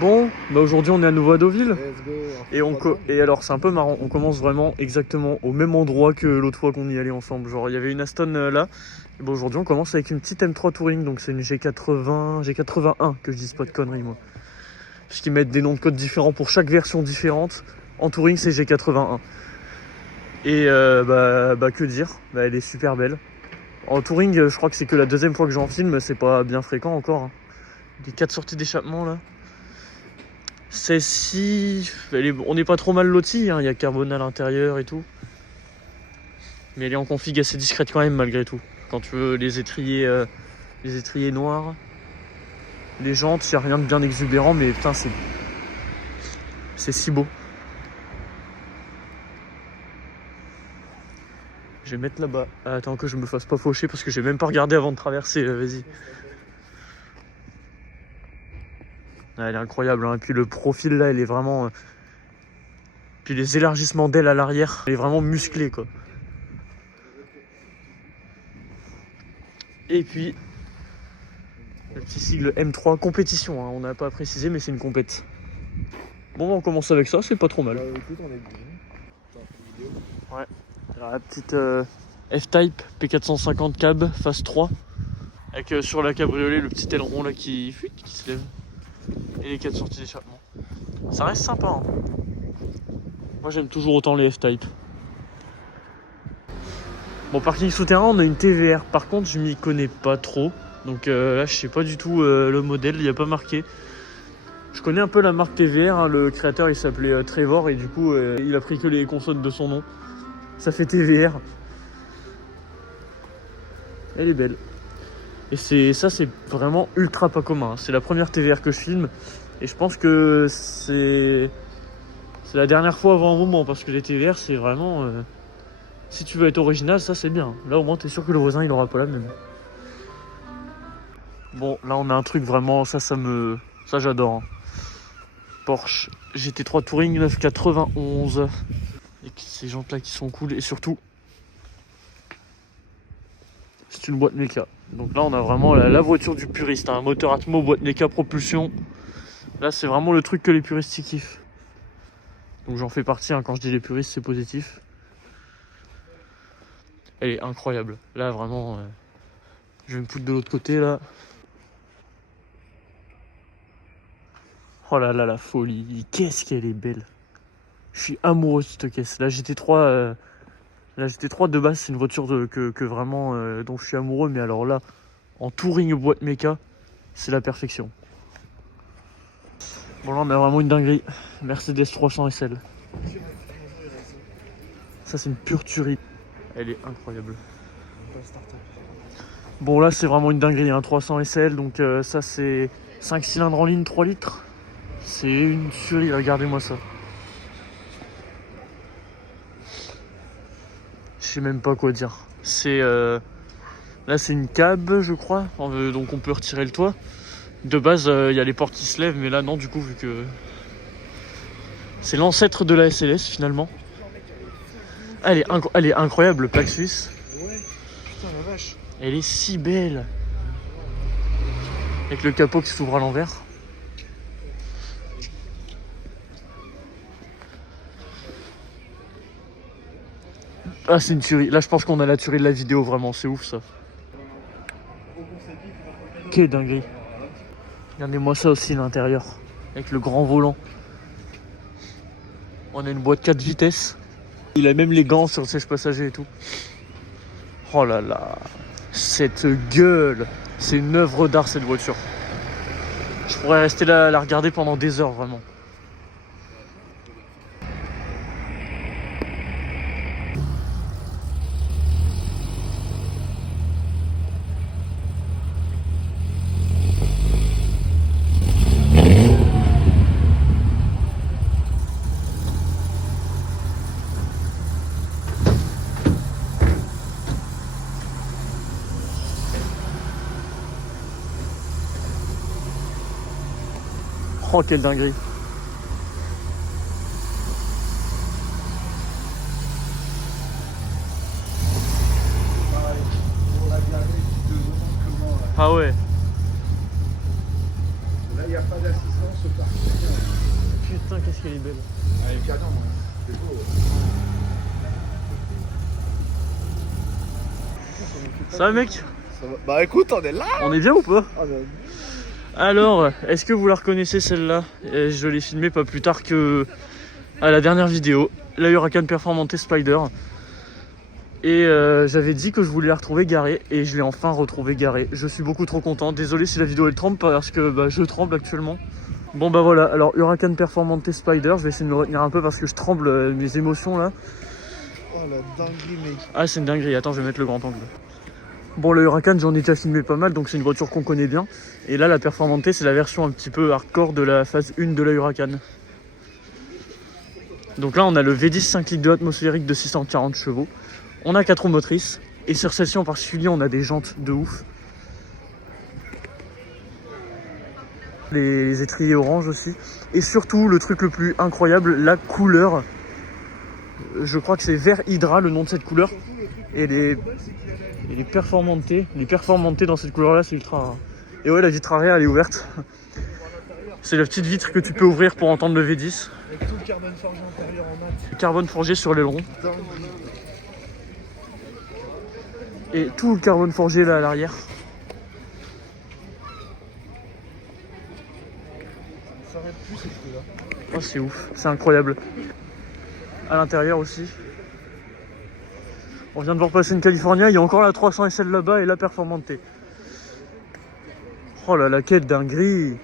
Bon, bah aujourd'hui on est à nouveau à Deauville. Let's go. Et alors c'est un peu marrant, on commence vraiment exactement au même endroit que l'autre fois qu'on y allait ensemble. Genre il y avait une Aston là, et bon aujourd'hui on commence avec une petite M3 Touring, donc c'est une G81, que je dise pas de conneries moi. Parce qu'ils mettent des noms de code différents pour chaque version différente. En Touring c'est G81. Et bah que dire, bah, elle est super belle. En Touring je crois que c'est que la deuxième fois que j'en filme, c'est pas bien fréquent encore. Hein. Les 4 sorties d'échappement là. Celle-ci, on n'est pas trop mal loti, hein. Il y a carbone à l'intérieur et tout. Mais elle est en config assez discrète quand même malgré tout. Quand tu veux les étriers noirs, les jantes, il n'y a rien de bien exubérant, mais putain c'est si beau. Je vais mettre là-bas. Attends que je me fasse pas faucher parce que j'ai même pas regardé avant de traverser, vas-y. Ah, elle est incroyable, hein. Et puis le profil là, elle est vraiment... Puis les élargissements d'ailes à l'arrière, elle est vraiment musclée quoi. Et puis, le petit sigle M3 compétition, hein. On n'a pas précisé mais c'est une compète. Bon on commence avec ça, c'est pas trop mal. Écoute, on est bien. Ouais. Alors, la petite F-Type P450 cab phase 3. Avec sur la cabriolet le petit aileron là qui se lève. Et les 4 sorties d'échappement. Ça reste sympa, hein. Moi j'aime toujours autant les F-Type. Bon, parking souterrain, on a une TVR. Par contre, je m'y connais pas trop. Donc là, je sais pas du tout le modèle, il n'y a pas marqué. Je connais un peu la marque TVR, hein. Le créateur il s'appelait Trevor et du coup il a pris que les consonnes de son nom. Ça fait TVR. Elle est belle. Et c'est vraiment ultra pas commun, hein. C'est la première TVR que je filme. Et je pense que c'est la dernière fois avant un moment. Parce que les TVR c'est vraiment... Si tu veux être original, ça c'est bien. Là au moins t'es sûr que le voisin il aura pas la même. Bon, là on a un truc vraiment... Ça j'adore, hein. Porsche GT3 Touring 991. Et ces jantes là qui sont cool. Et surtout, c'est une boîte méca. Donc là on a vraiment la voiture du puriste, hein. Un moteur Atmo, boîte méca, propulsion. Là c'est vraiment le truc que les puristes y kiffent. Donc j'en fais partie, hein. Quand je dis les puristes c'est positif. Elle est incroyable. Là vraiment, je vais me foutre de l'autre côté là. Oh là là la folie. Qu'est-ce qu'elle est belle. Je suis amoureux de cette caisse. La GT3 de base c'est une voiture que vraiment dont je suis amoureux. Mais alors là, en touring boîte méca, c'est la perfection. Bon là on a vraiment une dinguerie. Mercedes 300 SL. Ça c'est une pure tuerie. Elle est incroyable. Bon là c'est vraiment une dinguerie, hein. 300 SL. Donc ça c'est 5 cylindres en ligne, 3 litres. C'est une tuerie, regardez-moi ça. Je sais même pas quoi dire. C'est là c'est une cab je crois. Donc on peut retirer le toit. De base il y a les portes qui se lèvent, mais là non, du coup vu que c'est l'ancêtre de la SLS finalement. Ah, elle est incroyable, plaque suisse. Ouais, putain la vache. Elle est si belle. Avec le capot qui s'ouvre à l'envers. Ah c'est une tuerie. Là je pense qu'on a la tuerie de la vidéo vraiment, c'est ouf ça. Quelle dinguerie. Regardez-moi ça aussi l'intérieur. Avec le grand volant. On a une boîte 4 vitesses. Il a même les gants sur le siège passager et tout. Oh là là. Cette gueule. C'est une œuvre d'art cette voiture. Je pourrais rester là la regarder pendant des heures vraiment. Oh quelle dinguerie. Ah ouais. Là, il n'y a pas assistance au parc. Putain, qu'est-ce qu'elle est belle. Elle est canon, c'est beau. Ça va mec? Ça va. Bah écoute, on est là. On est bien ou pas? Ah, bah, Alors, est-ce que vous la reconnaissez celle-là? Je l'ai filmée pas plus tard que à la dernière vidéo, la Huracan Performante Spider. Et j'avais dit que je voulais la retrouver garée et je l'ai enfin retrouvée garée. Je suis beaucoup trop content. Désolé si la vidéo elle tremble parce que je tremble actuellement. Bon bah voilà, alors Huracan Performante Spider, je vais essayer de me retenir un peu parce que je tremble, mes émotions là. oh la dinguerie, mec. Ah c'est une dinguerie, attends je vais mettre le grand angle. Bon le Huracan j'en ai déjà filmé pas mal donc c'est une voiture qu'on connaît bien. Et là la Performante c'est la version un petit peu hardcore de la phase 1 de la Huracan. Donc là on a le V10 5 litres de atmosphérique de 640 chevaux. On a 4 roues motrices. Et sur celle-ci en particulier on a des jantes de ouf. Les étriers orange aussi. Et surtout le truc le plus incroyable, la couleur. Je crois que c'est vert hydra le nom de cette couleur. Et les performantes dans cette couleur là c'est ultra rare. Et ouais la vitre arrière elle est ouverte. C'est la petite vitre que tu peux ouvrir pour entendre le V10. Avec tout le carbone forgé intérieur en mat. Carbone forgé sur l'aileron. Dinguerie. Et tout le carbone forgé là à l'arrière. Ça s'arrête plus ces trucs là. Oh c'est ouf, c'est incroyable. À l'intérieur aussi. On vient de voir passer une California, il y a encore la 300 SL là-bas et la Performante. Oh là la quête d'un gris.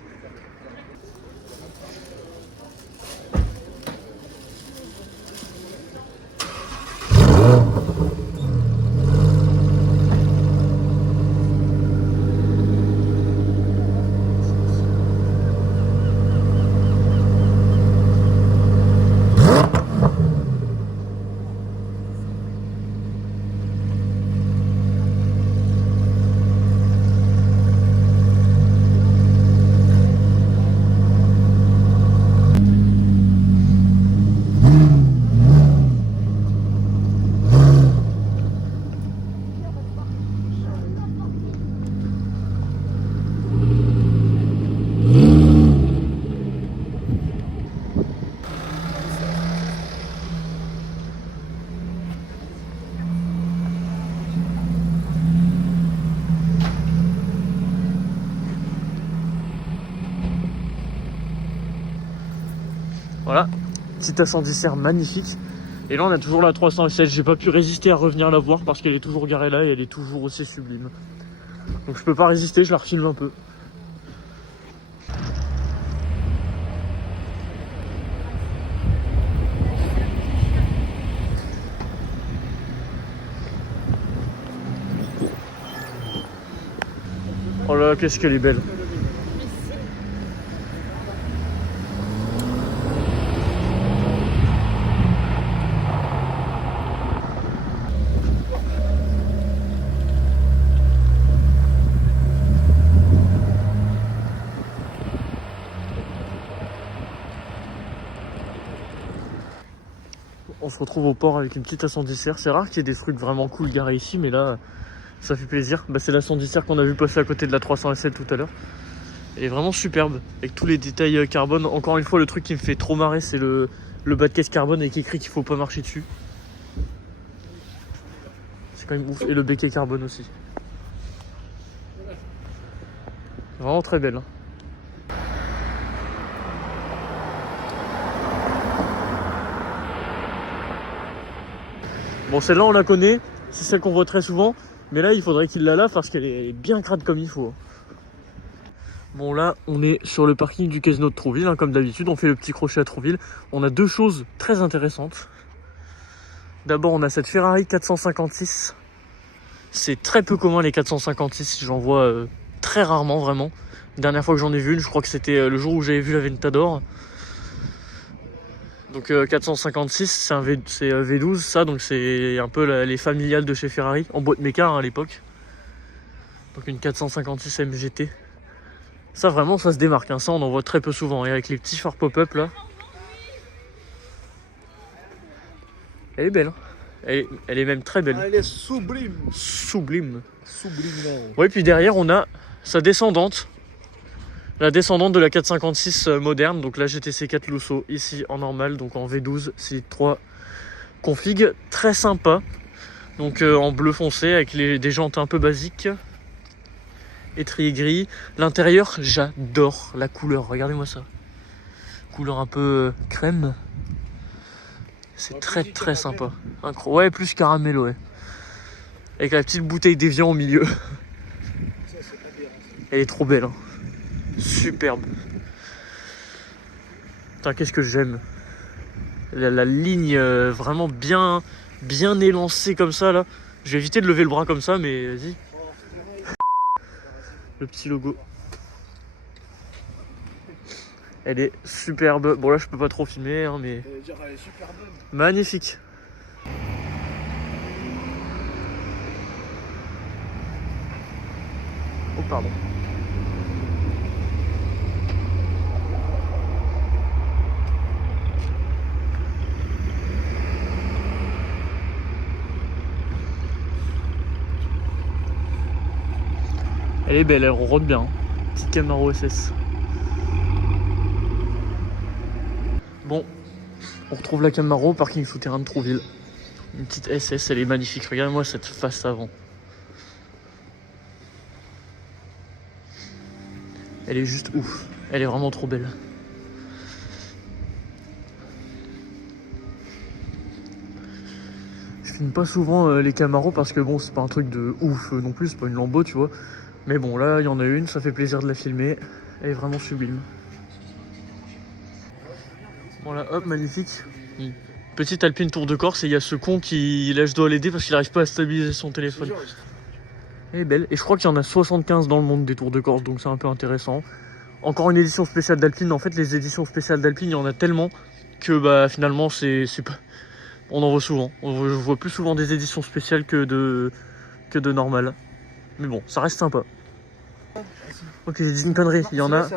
Voilà, petite ascendicère magnifique. Et là on a toujours la 300 SL, j'ai pas pu résister à revenir la voir parce qu'elle est toujours garée là et elle est toujours aussi sublime. Donc je peux pas résister, je la refilme un peu. Oh là, qu'est-ce qu'elle est belle. On se retrouve au port avec une petite ascendicère. C'est rare qu'il y ait des trucs vraiment cool garés ici, mais là, ça fait plaisir. Bah, c'est l'ascendicère qu'on a vu passer à côté de la 300 SL tout à l'heure. Elle est vraiment superbe, avec tous les détails carbone. Encore une fois, le truc qui me fait trop marrer, c'est le bas de caisse carbone avec écrit qu'il faut pas marcher dessus. C'est quand même ouf. Et le béquet carbone aussi. Vraiment très belle. Hein. Bon, celle-là, on la connaît. C'est celle qu'on voit très souvent. Mais là, il faudrait qu'il la lave parce qu'elle est bien crade comme il faut. Bon, là, on est sur le parking du casino de Trouville. Hein, comme d'habitude, on fait le petit crochet à Trouville. On a deux choses très intéressantes. D'abord, on a cette Ferrari 456. C'est très peu commun, les 456. J'en vois très rarement, vraiment. La dernière fois que j'en ai vu une, je crois que c'était le jour où j'avais vu la Ventador. Donc 456, c'est un V12 ça, donc c'est un peu les familiales de chez Ferrari, en boîte méca hein, à l'époque. Donc une 456 MGT. Ça vraiment ça se démarque, hein. Ça on en voit très peu souvent, et avec les petits phares pop-up là. Elle est belle, hein. Elle est même très belle. Ah, elle est sublime. Sublime. Sublime, non. Ouais, puis derrière on a sa descendante, La descendante de la 456 moderne, donc la GTC 4 Lusso, ici en normal, donc en V12, c'est 3 config très sympa. Donc en bleu foncé avec des jantes un peu basiques. Étrier gris. L'intérieur, j'adore la couleur, regardez-moi ça. Couleur un peu crème. C'est très sympa. Ouais, plus caramel, ouais. Avec la petite bouteille d'Evian au milieu. Elle est trop belle, hein. Superbe. Putain, qu'est-ce que j'aime. La ligne vraiment bien élancée comme ça, là. Je vais éviter de lever le bras comme ça, mais vas-y. Le petit logo. Elle est superbe. Bon, là, je peux pas trop filmer, hein, mais... Elle est super bonne. Magnifique. Oh, pardon. Elle est belle, elle rôde bien. Petite Camaro SS. Bon, on retrouve la Camaro, parking souterrain de Trouville. Une petite SS, elle est magnifique. Regardez-moi cette face avant. Elle est juste ouf. Elle est vraiment trop belle. Je filme pas souvent les Camaro parce que bon, c'est pas un truc de ouf non plus, c'est pas une Lambo, tu vois. Mais bon, là, il y en a une, ça fait plaisir de la filmer. Elle est vraiment sublime. Voilà, hop, magnifique. Petite Alpine Tour de Corse et il y a ce con qui, là, je dois l'aider parce qu'il n'arrive pas à stabiliser son téléphone. Elle est belle. Et je crois qu'il y en a 75 dans le monde des Tours de Corse, donc c'est un peu intéressant. Encore une édition spéciale d'Alpine. En fait, les éditions spéciales d'Alpine, il y en a tellement que bah finalement, c'est pas... On en voit souvent. Je vois plus souvent des éditions spéciales que de normales. Mais bon, ça reste sympa. Ok, j'ai dit une connerie. Il y en a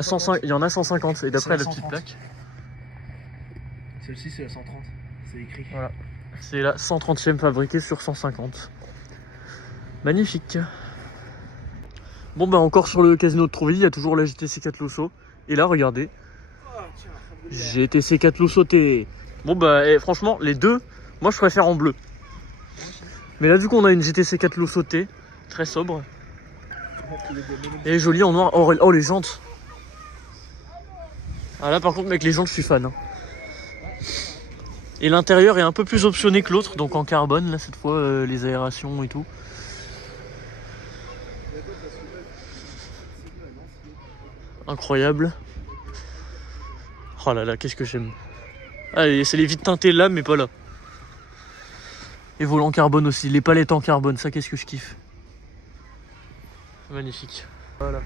150 et d'après la petite plaque. Celle-ci c'est la 130, c'est écrit. Voilà. C'est la 130e fabriquée sur 150. Magnifique. Bon bah encore sur le casino de Trouville, il y a toujours la GTC 4 Lusso. Et là regardez, GTC 4 Lusso T. Bon bah franchement les deux, moi je préfère en bleu. Mais là du coup on a une GTC 4 Lusso T, très sobre. Et jolie en noir. Oh les jantes. Ah là par contre mec les jantes je suis fan. Hein. Et l'intérieur est un peu plus optionné que l'autre, donc en carbone là cette fois les aérations et tout. Incroyable. Oh là là, qu'est-ce que j'aime. Allez, c'est les vitres teintées là, mais pas là. Et volant carbone aussi, les palettes en carbone, ça qu'est-ce que je kiffe. Magnifique. Voilà.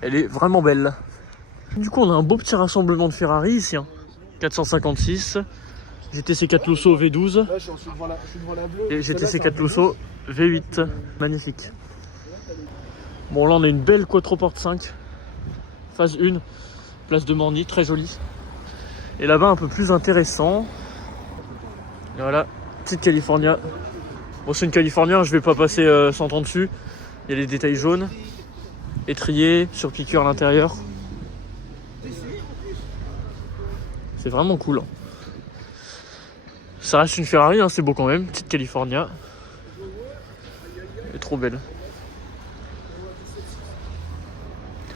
Elle est vraiment belle. Du coup, on a un beau petit rassemblement de Ferrari ici. Hein. 456, GTC 4 Lusso V12 Là, je suis devant la bleue. et GTC 4 Lusso V8. Magnifique. Bon, là, on a une belle quattroporte 5. Phase 1, place de Morny, très jolie. Et là-bas, un peu plus intéressant. Et voilà, petite California. Bon, c'est une California, je vais pas passer 100 ans dessus. Il y a les détails jaunes. Étrier, surpiqûre à l'intérieur. C'est vraiment cool. Hein. Ça reste une Ferrari, hein, c'est beau quand même. Petite California. Elle est trop belle.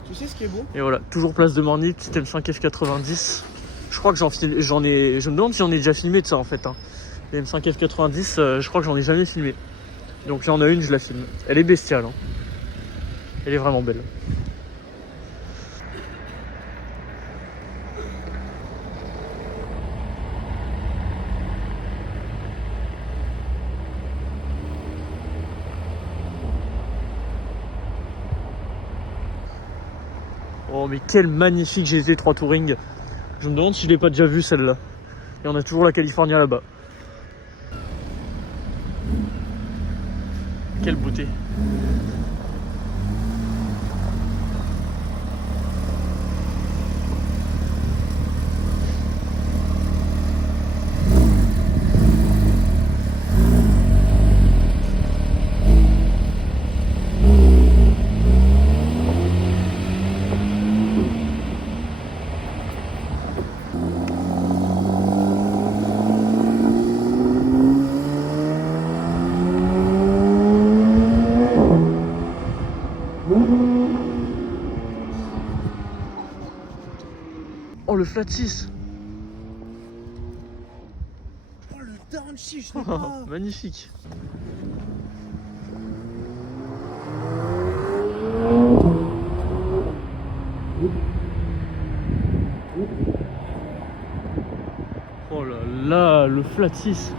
Tu sais ce qui est beau? Et voilà, toujours place de Morny, petit M5 F90. Je crois que j'en ai... Je me demande si j'en ai déjà filmé de ça en fait. Hein. Les M5 F90, je crois que j'en ai jamais filmé. Donc il y en a une, je la filme. Elle est bestiale. Hein. Elle est vraiment belle. Oh mais quelle magnifique GT3 Touring. Je me demande si je l'ai pas déjà vue celle-là. Et on a toujours la California là-bas. Quelle beauté. le flat 6. Oh le downshift, je l'ai pas. Magnifique. Oh là là, le flat 6.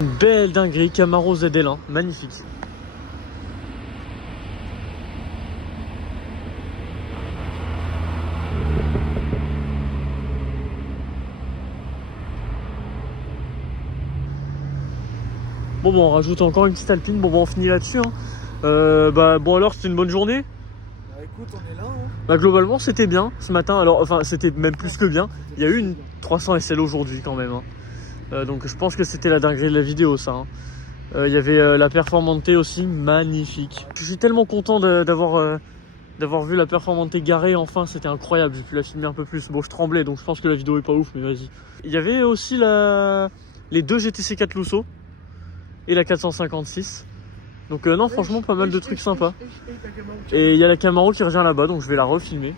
Une belle dinguerie, Camaro ZL1, magnifique. Bon, on rajoute encore une petite Alpine. Bon, on finit là-dessus. Hein. Bon, alors, c'était une bonne journée. Bah écoute, on est là. Hein. Bah, globalement, c'était bien ce matin. Alors, enfin, c'était même plus que bien. Il y a eu une 300 SL aujourd'hui quand même. Hein. Donc, je pense que c'était la dinguerie de la vidéo, ça. Hein. Il y avait la Performante aussi, magnifique. Je suis tellement content d'avoir vu la Performante garée. Enfin, c'était incroyable. J'ai pu la filmer un peu plus. Bon, je tremblais, donc je pense que la vidéo est pas ouf, mais vas-y. Il y avait aussi les deux GTC 4 Lusso et la 456. Donc non, franchement, pas mal de trucs sympas. Et il y a la Camaro qui revient là-bas, donc je vais la refilmer.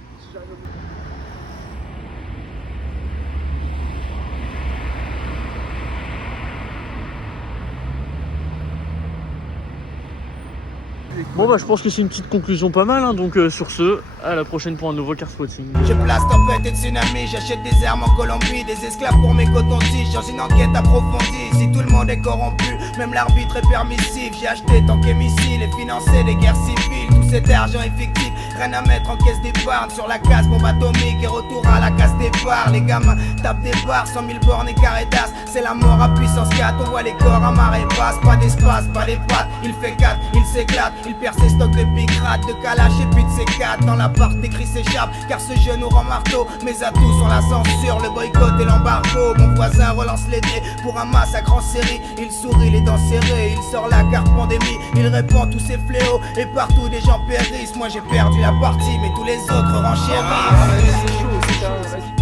Bon bah je pense que c'est une petite conclusion pas mal, hein. Donc sur ce, à la prochaine pour un nouveau car spotting. Je place tempête et tsunami, j'achète des armes en Colombie, des esclaves pour mes cotons-tiges, dans une enquête approfondie. Si tout le monde est corrompu, même l'arbitre est permissif. J'ai acheté tant que missiles et financé des guerres civiles. Tout cet argent est fictif, rien à mettre en caisse d'épargne. Sur la case bombe atomique et retour à la case départ. Les gamins tapent des barres, 100 000 bornes et carré d'as. C'est la mort à puissance 4, on voit les corps à marée basse. Pas d'espace, pas les pattes, il fait 4, il s'éclate. Il perd ses stocks de picrate, de Kalash et puis de C4. Dans l'appart, des cris s'échappent, car ce jeu nous rend marteau. Mes atouts sont la censure, le boycott et l'embargo. Mon voisin relance les dés pour un massacre en série. Il sourit, les dents serrées, il sort la carte pandémie. Il répand tous ses fléaux, et partout des gens périssent. Moi j'ai perdu la partie, mais tous les autres renchérissent. C'est chaud, vas-y.